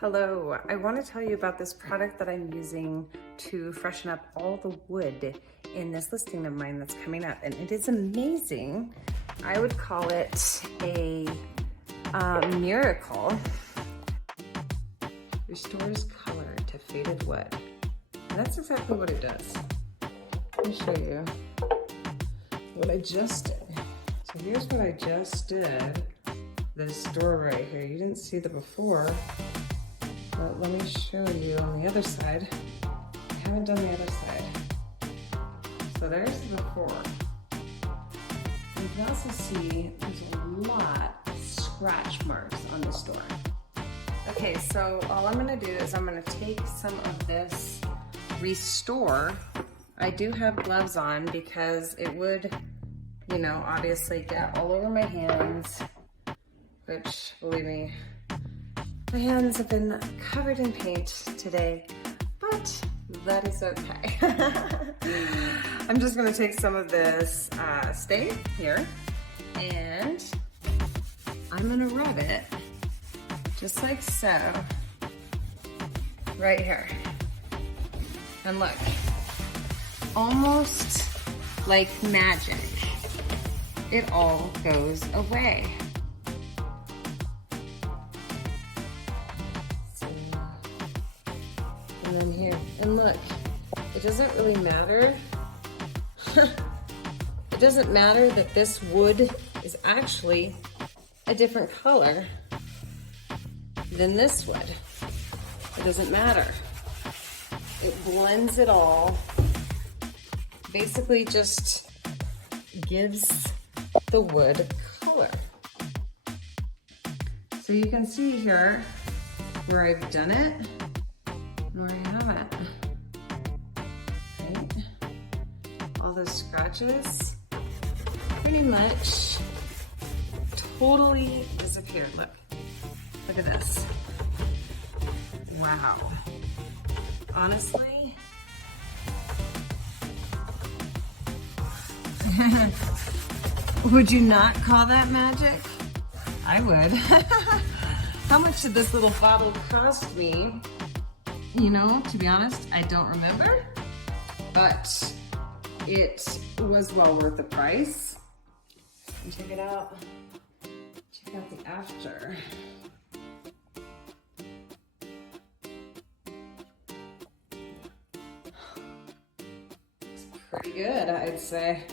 Hello, I want to tell you about this product that I'm using to freshen up all the wood in this listing of mine that's coming up, and it is amazing. I would call it a miracle. Restores color to faded wood. And that's exactly what it does. Let me show you what I just did. So here's what I just did. This door right here, you didn't see the before. But let me show you on the other side. I haven't done the other side. So there's the before. You can also see there's a lot of scratch marks on this door. Okay, so all I'm gonna do is I'm gonna take some of this Restore. I do have gloves on because it would, you know, obviously get all over my hands, which, believe me, my hands have been covered in paint today, but that is okay. I'm just gonna take some of this stain here and I'm gonna rub it just like so, right here. And look, almost like magic, it all goes away. And then here, and look, it doesn't really matter. It doesn't matter that this wood is actually a different color than this wood. It doesn't matter. It blends it all. Basically just gives the wood color. So you can see here where I've done it, where I haven't. Right? All those scratches pretty much totally disappeared. Look at this. Wow. Honestly, would you not call that magic? I would. How much did this little bottle cost me? You know, to be honest, I don't remember, but it was well worth the price. And check it out. Check out the after. Looks pretty good, I'd say.